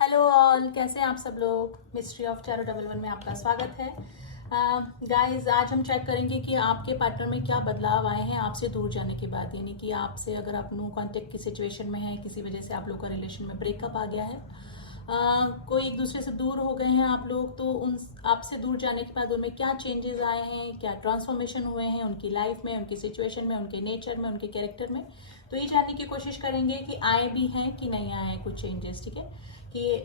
Hello all, कैसे हैं आप सब लोग। मिस्ट्री ऑफ टैरो 11 में आपका स्वागत है। गाइस, आज हम चेक करेंगे कि आपके पार्टनर में क्या बदलाव आए हैं आपसे दूर जाने के बाद। यानी कि आपसे अगर आप नो कांटेक्ट की सिचुएशन में है, किसी वजह से आप लोग का रिलेशन में ब्रेकअप आ गया है, कोई एक दूसरे से दूर हो गए हैं आप लोग, तो उन आपसे दूर जाने के बाद उनमें क्या चेंजेस आए हैं, क्या ट्रांसफॉर्मेशन हुए हैं उनकी लाइफ में, उनकी सिचुएशन में, उनके नेचर में, उनके कैरेक्टर में। तो ये जानने की कोशिश करेंगे कि आए भी हैं कि नहीं आए हैं कुछ चेंजेस। ठीक है, कि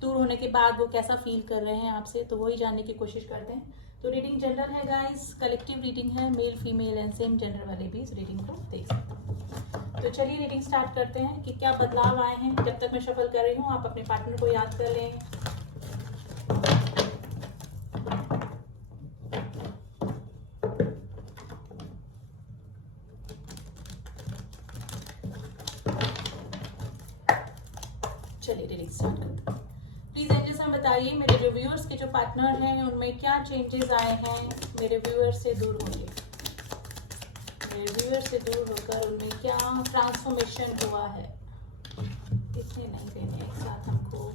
दूर होने के बाद वो कैसा फील कर रहे हैं आपसे, तो वही जानने की कोशिश करते हैं। तो रीडिंग जनरल है गाइस, कलेक्टिव रीडिंग है, male female and same gender वाले भी इस रीडिंग को देख सकते हैं। तो चलिए रीडिंग स्टार्ट करते हैं कि क्या बदलाव आए हैं। जब तक मैं शफल कर रही हूँ, आप अपने पार्टनर को याद कर लें। चलिए रीडिंग स्टार्ट करते हैं। प्लीज एंजल्स हमें बताइए, मेरे जो व्यूअर्स के जो पार्टनर हैं उनमें क्या चेंजेस आए हैं मेरे व्यूअर्स से दूर होंगे, मेरे व्यूअर्स से दूर होकर उनमें क्या ट्रांसफॉर्मेशन हुआ है। इतने नहीं देने एक साथ हमको।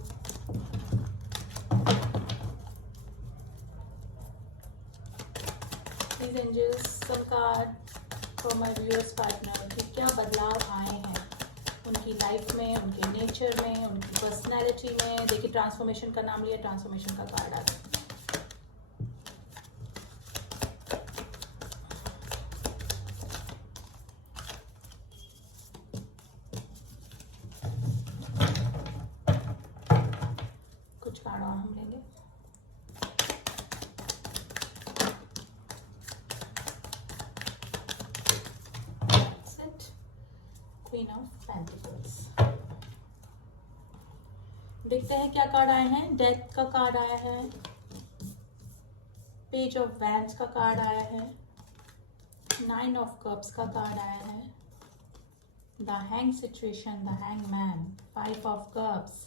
Please angels some card for my viewers partner कि क्या बदलाव आए हैं उनकी लाइफ में, उनके नेचर में, उनकी पर्सनैलिटी में। देखिए ट्रांसफॉर्मेशन का नाम लिया, ट्रांसफॉर्मेशन का कार्ड आ गया। कुछ कार्ड और हम लेंगे। Queen of pentacles. देखते हैं क्या कार्ड आए हैं। डेथ का कार्ड आया है, पेज ऑफ वैंड्स का कार्ड आया है, 9 ऑफ कप्स का कार्ड आया है, the hang situation, the hang man, 5 of cups,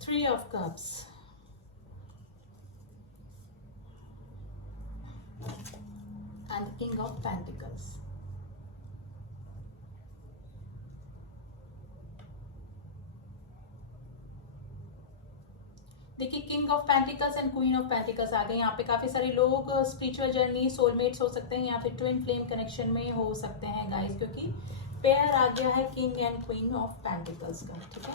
3 of cups and king of pentacles. देखिए king of pentacles and queen of pentacles आ गए। यहाँ पे काफी सारे लोग स्पिरिचुअल जर्नी, सोलमेट्स हो सकते हैं या फिर ट्विन फ्लेम कनेक्शन में हो सकते हैं गाइस, क्योंकि पेयर आ गया है king and queen of pentacles का। ठीक है,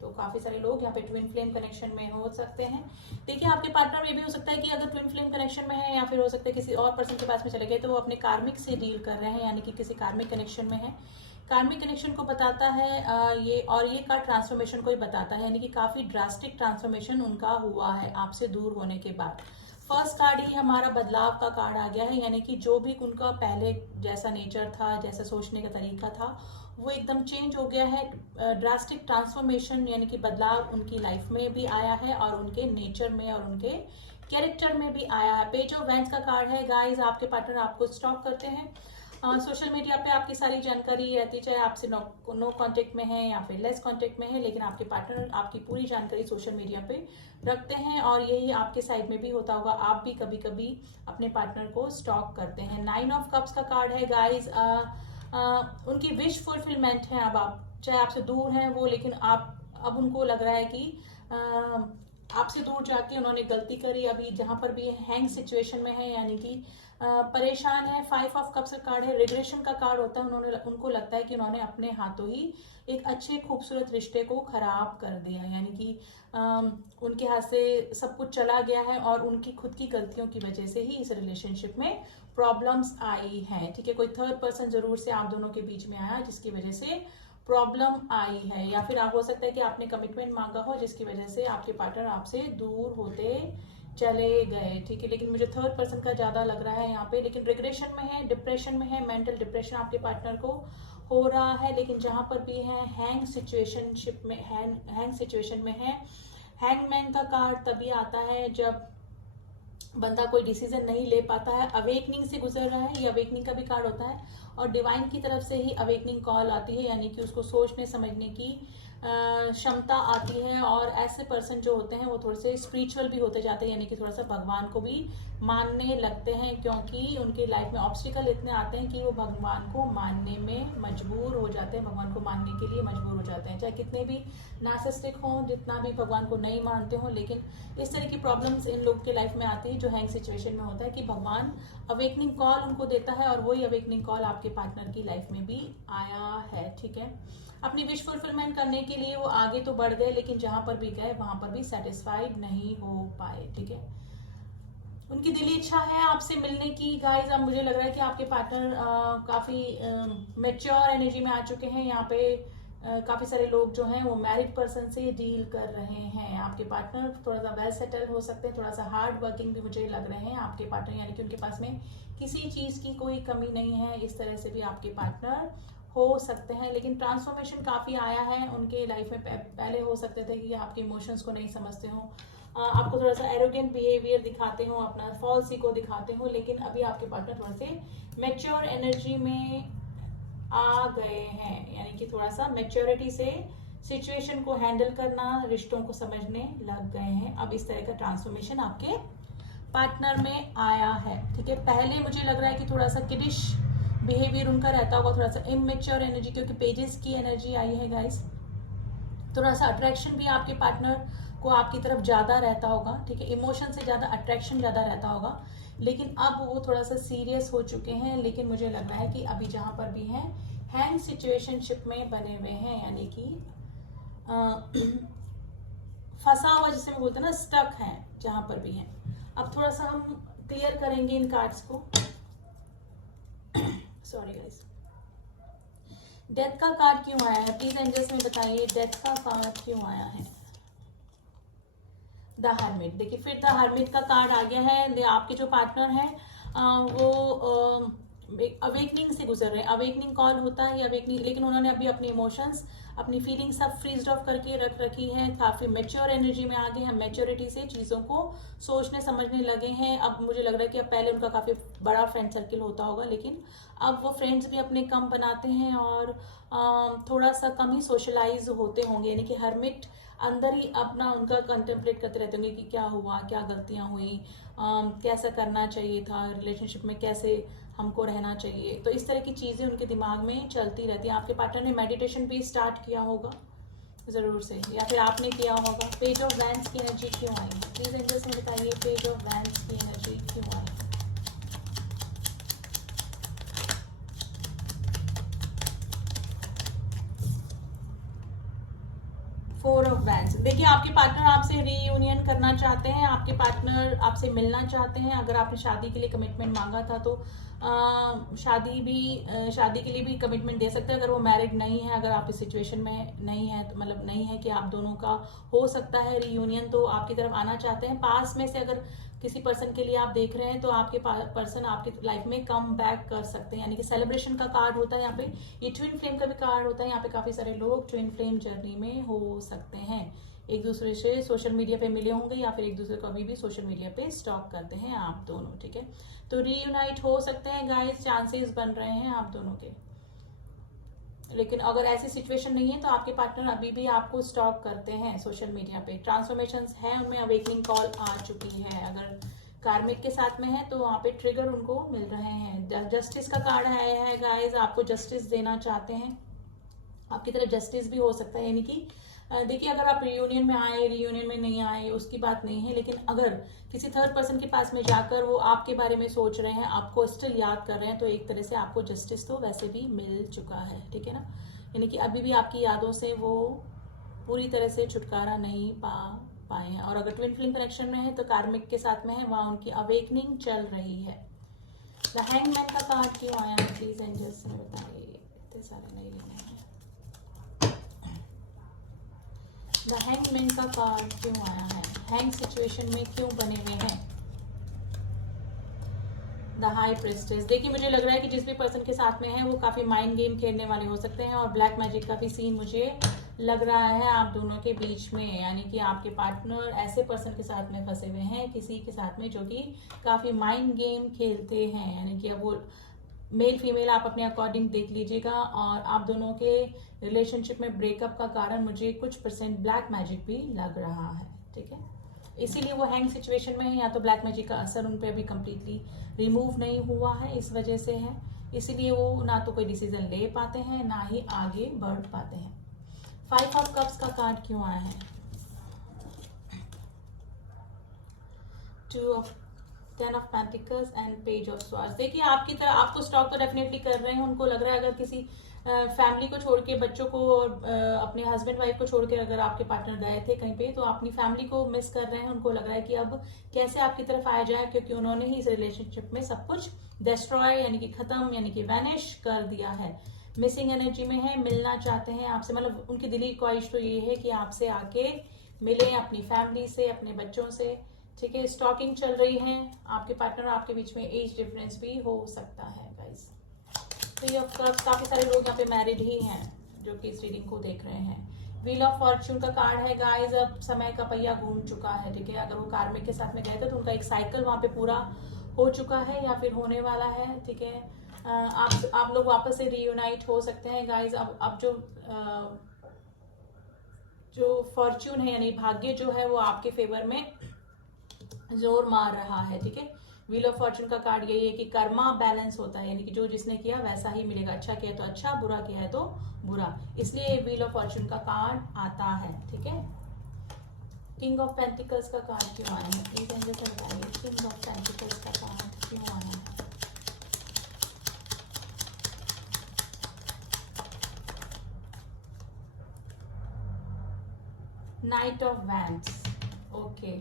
तो काफी सारे लोग यहाँ पे ट्विन फ्लेम कनेक्शन में हो सकते हैं। देखिए आपके पार्टनर में भी हो सकता है कि अगर ट्विन फ्लेम कनेक्शन में है, या फिर हो सकता है किसी और पर्सन के पास में चले गए, तो वो अपने कार्मिक से डील कर रहे हैं, यानी कि किसी कार्मिक कनेक्शन में है। कार्मिक कनेक्शन को बताता है ये, और ये कार्ड ट्रांसफॉर्मेशन को ही बताता है, यानी कि काफी ड्रास्टिक ट्रांसफॉर्मेशन उनका हुआ है आपसे दूर होने के बाद। फर्स्ट कार्ड ही हमारा बदलाव का कार्ड आ गया है, यानी कि जो भी उनका पहले जैसा नेचर था, जैसा सोचने का तरीका था, वो एकदम चेंज हो गया है। ड्रास्टिक ट्रांसफॉर्मेशन यानी कि बदलाव उनकी लाइफ में भी आया है और उनके नेचर में और उनके कैरेक्टर में भी आया है। पेज ऑफ वैंड्स का कार्ड है गाइस, आपके पार्टनर आपको स्टॉक करते हैं। सोशल मीडिया पे आपकी सारी जानकारी रहती, चाहे आपसे नो कांटेक्ट में है या फिर लेस कांटेक्ट में है, लेकिन आपके पार्टनर आपकी पूरी जानकारी सोशल मीडिया पे रखते हैं, और यही आपके साइड में भी होता होगा। आप भी कभी कभी अपने पार्टनर को स्टॉक करते हैं। 9 ऑफ कप्स का कार्ड है गाइस, उनकी विश फुलफिलमेंट है। अब आप चाहे आपसे दूर हैं वो, लेकिन आप अब उनको लग रहा है कि आपसे दूर जाके उन्होंने गलती करी। अभी जहां पर भी हैंग सिचुएशन में है, यानी कि परेशान है। 5 ऑफ कप्स का कार्ड है, रिग्रेशन का कार्ड होता है। उनको लगता है कि उन्होंने अपने हाथों ही एक अच्छे खूबसूरत रिश्ते को खराब कर दिया, यानी कि उनके हाथ से सब कुछ चला गया है, और उनकी खुद की गलतियों की वजह से ही इस रिलेशनशिप में प्रॉब्लम्स आई है। ठीक है, कोई थर्ड पर्सन जरूर से आप दोनों के बीच में आया जिसकी वजह से प्रॉब्लम आई है, या फिर आप हो सकता है कि आपने कमिटमेंट मांगा हो जिसकी वजह से आपके पार्टनर आपसे दूर होते चले गए। ठीक है, लेकिन मुझे थर्ड पर्सन का ज्यादा लग रहा है यहाँ पे। लेकिन रिग्रेशन में है, डिप्रेशन में है, मेंटल डिप्रेशन आपके पार्टनर को हो रहा है। लेकिन जहां पर भी है हैंग सिचुएशनशिप में, हैंग सिचुएशन में है। हैंगमैन का कार्ड तभी आता है जब बंदा कोई डिसीजन नहीं ले पाता है, अवेकनिंग से गुजर रहा है। ये अवेकनिंग का भी कार्ड होता है, और डिवाइन की तरफ से ही अवेकनिंग कॉल आती है, यानी कि उसको सोचने समझने की क्षमता आती है। और ऐसे पर्सन जो होते हैं वो थोड़े से स्पिरिचुअल भी होते जाते हैं, यानी कि थोड़ा सा भगवान को भी मानने लगते हैं, क्योंकि उनकी लाइफ में ऑब्स्टिकल इतने आते हैं कि वो भगवान को मानने में मजबूर हो जाते हैं, भगवान को मानने के लिए मजबूर हो जाते हैं, चाहे कितने भी नार्सिसिस्टिक हों, जितना भी भगवान को नहीं मानते हों। लेकिन इस तरह की प्रॉब्लम्स इन लोग के लाइफ में आती है जो हैंग सिचुएशन में होता है कि भगवान अवेकनिंग कॉल उनको देता है, और वही अवेकनिंग कॉल आपके पार्टनर की लाइफ में भी आया है। ठीक है, अपनी विश फुलफिलमेंट करने के लिए वो आगे तो बढ़ गए, लेकिन जहां पर भी गए वहां पर भी सेटिस्फाइड नहीं हो पाए। ठीक है, उनकी दिली इच्छा है आपसे मिलने की गाइस। अब मुझे लग रहा है कि आपके पार्टनर काफी मैच्योर एनर्जी में आ चुके हैं। यहाँ पे काफी सारे लोग जो हैं वो मैरिड पर्सन से डील कर रहे हैं। आपके पार्टनर थोड़ा सा वेल सेटल हो सकते हैं, थोड़ा सा हार्ड वर्किंग भी मुझे लग रहे हैं आपके पार्टनर, यानी कि उनके पास में किसी चीज की कोई कमी नहीं है। इस तरह से भी आपके पार्टनर हो सकते हैं, लेकिन ट्रांसफॉर्मेशन काफी आया है उनके लाइफ में। पहले हो सकते थे कि आपके इमोशंस को नहीं समझते हो, आपको थोड़ा सा एरोगेंट बिहेवियर दिखाते हो, अपना फॉल्स ईगो दिखाते हो, लेकिन अभी आपके पार्टनर थोड़े से मैच्योर एनर्जी में आ गए हैं, यानी कि थोड़ा सा मैच्योरिटी से सिचुएशन को हैंडल करना, रिश्तों को समझने लग गए हैं। अब इस तरह का ट्रांसफॉर्मेशन आपके पार्टनर में आया है। ठीक है, पहले मुझे लग रहा है कि थोड़ा सा किडिश बिहेवियर उनका रहता होगा, थोड़ा सा इमेच्योर एनर्जी, क्योंकि पेजेस की एनर्जी आई है गाइस। थोड़ा सा अट्रैक्शन भी आपके पार्टनर को आपकी तरफ ज्यादा रहता होगा। ठीक है, इमोशन से ज्यादा अट्रैक्शन ज्यादा रहता होगा, लेकिन अब वो थोड़ा सा सीरियस हो चुके हैं। लेकिन मुझे लग रहा है कि अभी जहां पर भी हैं हैंग सिचुएशनशिप में बने हुए हैं, यानी कि फंसा हुआ जिसे मैं बोलते हैं ना, स्टक है जहां पर भी हैं। अब थोड़ा सा हम क्लियर करेंगे इन कार्ड्स को। सॉरी गाइस, डेथ का कार्ड क्यों आया है? प्लीज एंजल्स में बताइए डेथ का कार्ड क्यों आया है। द हर्मिट, देखिए फिर द हर्मिट का कार्ड आ गया है। आपके जो पार्टनर हैं वो अवेकनिंग से गुजर रहे हैं। अवेकनिंग कॉल होता है या अवेकनिंग, लेकिन उन्होंने अभी अपनी इमोशंस, अपनी फीलिंग्स सब फ्रीज ऑफ करके रख रखी है। काफी मैच्योर एनर्जी में आ गए हैं, मैच्योरिटी से चीजों को सोचने समझने लगे हैं। अब मुझे लग रहा है कि अब पहले उनका काफी बड़ा फ्रेंड सर्किल होता होगा, लेकिन अब वो फ्रेंड्स भी अपने कम बनाते हैं और थोड़ा सा कम ही सोशलाइज होते होंगे, यानी कि हर्मिट अंदर ही अपना उनका कंटेम्पलेट करते रहते होंगे कि क्या हुआ, क्या गलतियां हुई, कैसा करना चाहिए था रिलेशनशिप में, कैसे हमको रहना चाहिए। तो इस तरह की चीजें उनके दिमाग में चलती रहती हैं। आपके पार्टनर ने मेडिटेशन भी स्टार्ट किया होगा जरूर से, या फिर आपने किया होगा। पेज ऑफ वैंड्स की एनर्जी क्यों आई? प्लीज एंजल्स में बताइए पेज ऑफ वैंड्स की एनर्जी क्यों आई? फोर ऑफ वैंड्स, देखिए आपके पार्टनर आपसे रीयूनियन करना चाहते हैं, आपके पार्टनर आपसे मिलना चाहते हैं। अगर आपने शादी के लिए कमिटमेंट मांगा था तो शादी के लिए भी कमिटमेंट दे सकते हैं। अगर वो मैरिड नहीं है, अगर आप इस सिचुएशन में नहीं है, तो मतलब नहीं है कि आप दोनों का हो सकता है रीयूनियन, तो आपकी तरफ आना चाहते हैं। पास में से अगर किसी पर्सन के लिए आप देख रहे हैं तो आपके पर्सन आपकी लाइफ में कम बैक कर सकते हैं, यानी कि सेलिब्रेशन का कार्ड होता है यहाँ पे। ये ट्विन फ्लेम का भी कार्ड होता है। यहाँ पे काफी सारे लोग ट्विन फ्लेम जर्नी में हो सकते हैं, एक दूसरे से सोशल मीडिया पे मिले होंगे या फिर एक दूसरे को अभी भी सोशल मीडिया पे स्टॉक करते हैं आप दोनों। ठीक है, तो रीयूनाइट हो सकते हैं गाइस, चांसेस बन रहे हैं आप दोनों के। लेकिन अगर ऐसी सिचुएशन नहीं है तो आपके पार्टनर अभी भी आपको स्टॉक करते हैं सोशल मीडिया पे। ट्रांसफॉर्मेशन है उनमें, अवेकनिंग कॉल आ चुकी है। अगर कार्मिक के साथ में है तो वहां पे ट्रिगर उनको मिल रहे हैं। जस्टिस का कार्ड आया है गाइस, आपको जस्टिस देना चाहते हैं, आपकी तरफ जस्टिस भी हो सकता है। यानी कि देखिए अगर आप रियूनियन में आए, रियूनियन में नहीं आए उसकी बात नहीं है, लेकिन अगर किसी थर्ड पर्सन के पास में जाकर वो आपके बारे में सोच रहे हैं, आपको स्टिल याद कर रहे हैं, तो एक तरह से आपको जस्टिस तो वैसे भी मिल चुका है। ठीक है ना, यानी कि अभी भी आपकी यादों से वो पूरी तरह से छुटकारा नहीं पाए हैं। और अगर ट्विन फ्लेम कनेक्शन में है तो कार्मिक के साथ में है, वहां उनकी अवेकनिंग चल रही है। द हैंगमैन का कार्ड क्यों आया है? प्लीज एंजल्स ने बताइए, इतने सारे नहीं लेने हैं। द हैंगमैन का कार्ड क्यों आया है? हैंग सिचुएशन में क्यों बने हुए हैं? द हाई प्रिस्टेस, देखिए मुझे लग रहा है कि जिस भी पर्सन के साथ में है वो काफी माइंड गेम खेलने वाले हो सकते हैं, और ब्लैक मैजिक का भी सीन मुझे लग रहा है आप दोनों के बीच में। यानी कि आपके पार्टनर ऐसे पर्सन के साथ में फंसे हुए हैं, किसी के साथ में जो कि काफी माइंड गेम खेलते हैं। यानी कि अब वो मेल फीमेल आप अपने अकॉर्डिंग देख लीजिएगा। और आप दोनों के रिलेशनशिप में ब्रेकअप का कारण मुझे कुछ % ब्लैक मैजिक भी लग रहा है। ठीक है, इसीलिए वो हैंग सिचुएशन में है, या तो ब्लैक मैजिक का असर उन पर अभी कम्प्लीटली रिमूव नहीं हुआ है, इस वजह से है। इसीलिए वो ना तो कोई डिसीजन ले पाते हैं, ना ही आगे बढ़ पाते हैं। 5 ऑफ कप्स का कार्ड क्यों आया है? 10 of pentacles and page of swords. देखिए आपकी तरह आप तो स्टॉक तो डेफिनेटली कर रहे हैं, उनको लग रहा है अगर किसी फैमिली को छोड़ के, बच्चों को और अपने हस्बैंड वाइफ को छोड़ के अगर आपके पार्टनर गए थे कहीं पे, तो अपनी फैमिली को मिस कर रहे हैं। उनको लग रहा है कि अब कैसे आपकी तरफ आया जाए, क्योंकि उन्होंने ही इस रिलेशनशिप में सब कुछ डिस्ट्रॉय यानी कि खत्म यानी कि वैनिश कर दिया है। मिसिंग एनर्जी में है, मिलना चाहते हैं आपसे, मतलब उनकी दिली ख्वाहिश तो ये है कि आपसे आके मिलें, अपनी फैमिली से, अपने बच्चों से, ठीक है। स्टॉकिंग चल रही है आपके पार्टनर और आपके बीच में एज डिफरेंस भी हो सकता है गाइस। तो ये काफी सारे लोग यहाँ पे मैरिड ही हैं जो कि इस रीडिंग को देख रहे हैं। व्हील ऑफ फॉर्च्यून का कार्ड है गाइस, अब समय का पहिया घूम चुका है, ठीक है। अगर वो कार्मिक के साथ में गए थे तो उनका एक साइकिल वहां पे पूरा हो चुका है या फिर होने वाला है, ठीक है। आप लोग वापस से रीयूनाइट हो सकते हैं गाइस। अब जो फॉर्च्यून है यानी भाग्य जो है वो आपके फेवर में जोर मार रहा है, ठीक है। व्हील ऑफ फॉर्च्यून का कार्ड यही है कि कर्मा बैलेंस होता है, यानी कि जो जिसने किया वैसा ही मिलेगा। अच्छा किया तो अच्छा, बुरा किया है तो बुरा, इसलिए व्हील ऑफ फॉर्च्यून का कार्ड आता है, ठीक है। किंग ऑफ पेंटिकल्स का कार्ड क्यों आया है? प्लीज एंजल बताइए, किंग ऑफ पेंटिकल्स का कार्ड क्यों आया है? Night of wands, okay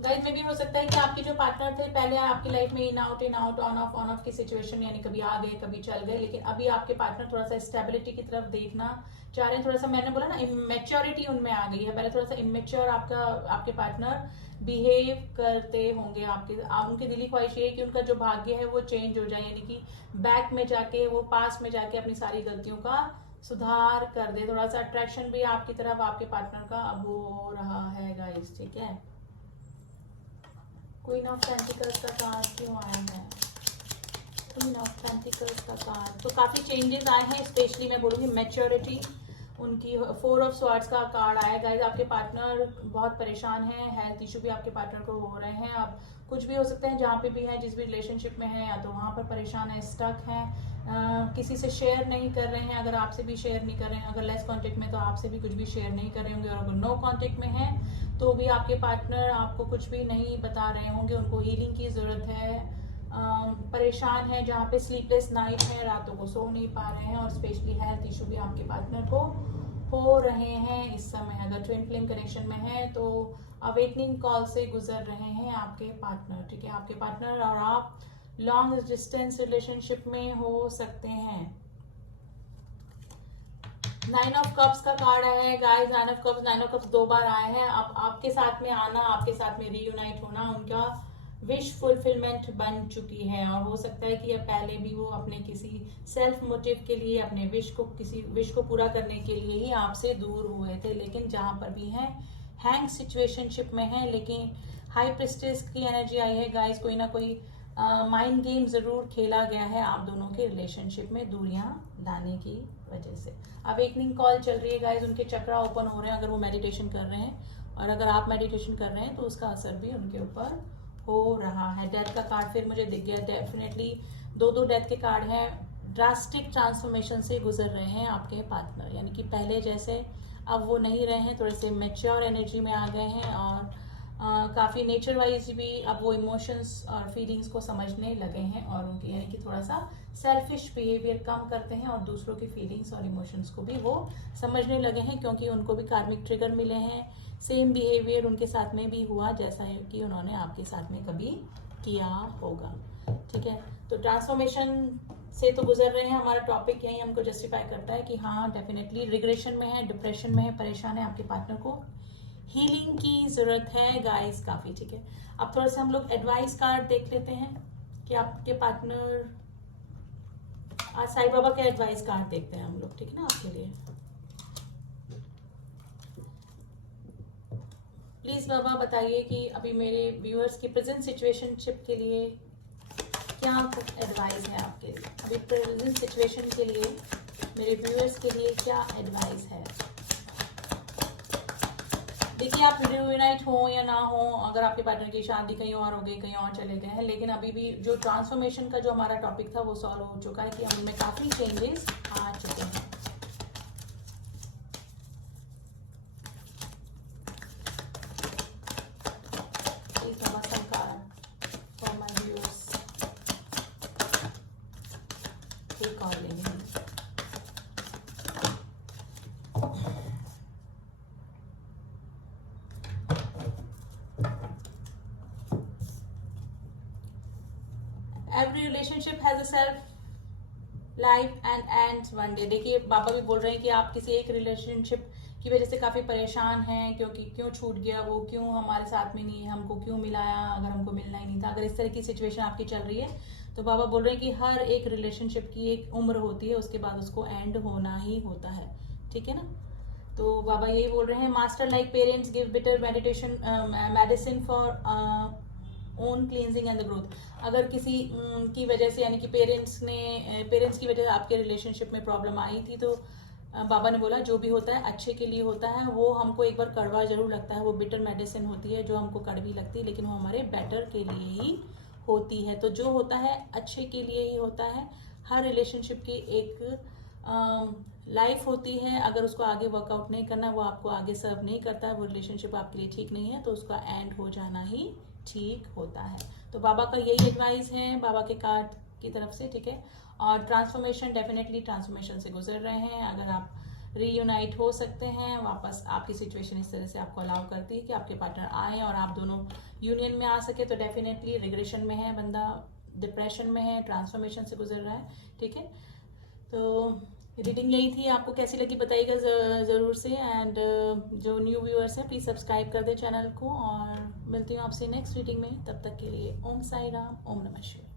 guys. में भी हो सकता है कि आपके जो पार्टनर थे पहले आपकी लाइफ में इन आउट ऑन ऑफ की सिचुएशन, यानी कभी आ गए कभी चल गए, लेकिन अभी आपके पार्टनर थोड़ा सा स्टेबिलिटी की तरफ देखना चाह रहे हैं। थोड़ा सा मैंने बोला ना इमेच्योरिटी उनमें आ गई है, पहले थोड़ा सा इमेच्योर आपके पार्टनर बिहेव करते होंगे उनकी दिली ख्वाहिश ये है कि उनका जो भाग्य है वो चेंज हो जाए, यानी कि बैक में जाके वो पास्ट में जाके अपनी सारी गलतियों का सुधार कर दे। थोड़ा सा अट्रैक्शन भी आपकी तरफ आपके पार्टनर का अब हो रहा है गाइस, ठीक है। क्वीन ऑफ पेंटिकल्स का कार्ड क्यों आया है? क्वीन ऑफ पेंटिकल्स का कार्ड तो काफी चेंजेस आए हैं, स्पेशली मैं बोलूंगी मैच्योरिटी उनकी। 4 ऑफ स्वॉर्ड्स का कार्ड आया गाइस। आपके पार्टनर बहुत परेशान हैं, हेल्थ इशू भी आपके पार्टनर को हो रहे हैं। अब कुछ भी हो सकता है जहाँ पे भी है, जिस भी रिलेशनशिप में है, या तो वहाँ पर परेशान है, स्टक है, किसी से शेयर नहीं कर रहे हैं। अगर आपसे भी शेयर नहीं कर रहे हैं, अगर लेस कांटेक्ट में तो आपसे भी कुछ भी शेयर नहीं कर रहे होंगे, और अगर नो कांटेक्ट में है तो भी आपके पार्टनर आपको कुछ भी नहीं बता रहे होंगे। उनको हीलिंग की जरूरत है, परेशान है, जहाँ पे स्लीपलेस नाइट है, रातों को सो नहीं पा रहे हैं, और स्पेशली हेल्थ इशू भी आपके पार्टनर को हो रहे हैं इस समय। अगर ट्विन फ्लेम कनेक्शन में है तो अवेकनिंग कॉल से गुजर रहे हैं आपके पार्टनर, ठीक है। आपके पार्टनर और आप लॉन्ग डिस्टेंस रिलेशनशिप में हो सकते हैं। 9 ऑफ कप्स का कार्ड आया है गाइस। 9 ऑफ कप्स 2 बार आए हैं। अब आपके साथ में आना, आपके साथ में रीयूनाइट होना उनका विश फुलफिलमेंट बन चुकी है, और हो सकता है कि अब पहले भी वो अपने किसी सेल्फ मोटिव के लिए, अपने किसी विश को पूरा करने के लिए ही आपसे दूर हुए थे, लेकिन जहां पर भी हैं हैंग सिचुएशनशिप में है। लेकिन हाई प्रिस्टेस की एनर्जी आई है गाइस। कोई ना कोई माइंड गेम जरूर खेला गया है आप दोनों के रिलेशनशिप में, दूरियां लाने की वजह से। अवेकनिंग कॉल चल रही है गाइस, उनके चक्रा ओपन हो रहे हैं अगर वो मेडिटेशन कर रहे हैं, और अगर आप मेडिटेशन कर रहे हैं तो उसका असर भी उनके ऊपर हो रहा है। डेथ का कार्ड फिर मुझे दिख गया, डेफिनेटली 2 डेथ के कार्ड हैं। ड्रास्टिक ट्रांसफॉर्मेशन से गुजर रहे हैं आपके पार्टनर, यानी कि पहले जैसे अब वो नहीं रहे हैं, थोड़े से मैच्योर एनर्जी में आ गए हैं, और काफ़ी नेचर वाइज भी अब वो इमोशंस और फीलिंग्स को समझने लगे हैं, और उनकी यानी कि थोड़ा सा सेल्फिश बिहेवियर कम करते हैं, और दूसरों की फीलिंग्स और इमोशंस को भी वो समझने लगे हैं, क्योंकि उनको भी कार्मिक ट्रिगर मिले हैं। सेम बिहेवियर उनके साथ में भी हुआ जैसा है कि उन्होंने आपके साथ में कभी किया होगा, ठीक है। तो ट्रांसफॉर्मेशन से तो गुजर रहे हैं, हमारा टॉपिक यही हमको जस्टिफाई करता है कि हाँ डेफिनेटली रिग्रेशन में है, डिप्रेशन में है, परेशान है, आपके पार्टनर को हीलिंग की जरूरत है गाइस काफी, ठीक है। अब थोड़ा सा हम लोग एडवाइस कार्ड देख लेते हैं कि आपके पार्टनर, आज साईं बाबा के एडवाइस कार्ड देखते हैं हम लोग, ठीक है ना, आपके लिए। प्लीज बाबा बताइए कि अभी मेरे व्यूअर्स की प्रेजेंट सिचुएशनशिप के लिए क्या एडवाइस है आपके लिए, अभी प्रेजेंट सिचुएशन के लिए मेरे व्यूअर्स के लिए क्या एडवाइस है। देखिए आप रियूनाइट हो या ना हो, अगर आपके पार्टनर की शादी कहीं और हो गई, कहीं और चले गए हैं, लेकिन अभी भी जो ट्रांसफॉर्मेशन का जो हमारा टॉपिक था वो सॉल्व हो चुका है कि उनमें काफ़ी चेंजेस आ चुके हैं। फॉर माय व्यूअर्स एक और लेंगे। Every relationship has a self life and ends one day. देखिए बाबा भी बोल रहे हैं कि आप किसी एक रिलेशनशिप की वजह से काफ़ी परेशान हैं, क्योंकि क्यों छूट गया वो, क्यों हमारे साथ में नहीं है, हमको क्यों मिलाया अगर हमको मिलना ही नहीं था। अगर इस तरह की सिचुएशन आपकी चल रही है तो बाबा बोल रहे हैं कि हर एक रिलेशनशिप की एक उम्र होती है, उसके बाद उसको एंड होना ही होता है, ठीक है ना। तो बाबा यही बोल रहे हैं, master like parents give better meditation medicine for own cleansing and the growth. अगर किसी की वजह से, यानी कि पेरेंट्स की वजह से आपके रिलेशनशिप में प्रॉब्लम आई थी, तो बाबा ने बोला जो भी होता है अच्छे के लिए होता है। वो हमको एक बार कड़वा जरूर लगता है, वो बिटर मेडिसिन होती है जो हमको कड़वी लगती है, लेकिन वो हमारे बेटर के लिए ही होती है। तो जो होता है अच्छे के लिए ही होता है। हर रिलेशनशिप की एक लाइफ होती है, अगर उसको आगे वर्कआउट नहीं करना, वो आपको आगे सर्व नहीं करता है, वो रिलेशनशिप आपके लिए ठीक नहीं है, तो उसका एंड हो जाना ही ठीक होता है। तो बाबा का यही एडवाइस है बाबा के कार्ड की तरफ से, ठीक है। और ट्रांसफॉर्मेशन, डेफिनेटली ट्रांसफॉर्मेशन से गुजर रहे हैं। अगर आप रीयूनाइट हो सकते हैं वापस, आपकी सिचुएशन इस तरह से आपको अलाउ करती है कि आपके पार्टनर आए और आप दोनों यूनियन में आ सके, तो डेफिनेटली रिग्रेशन में है बंदा, डिप्रेशन में है, ट्रांसफॉर्मेशन से गुजर रहा है, ठीक है। तो रीडिंग यही थी, आपको कैसी लगी बताइएगा ज़रूर से। एंड जो न्यू व्यूअर्स हैं प्लीज़ सब्सक्राइब कर दे चैनल को, और मिलती हूँ आपसे नेक्स्ट रीडिंग में। तब तक के लिए ओम साई राम, ओम नमः शिवाय।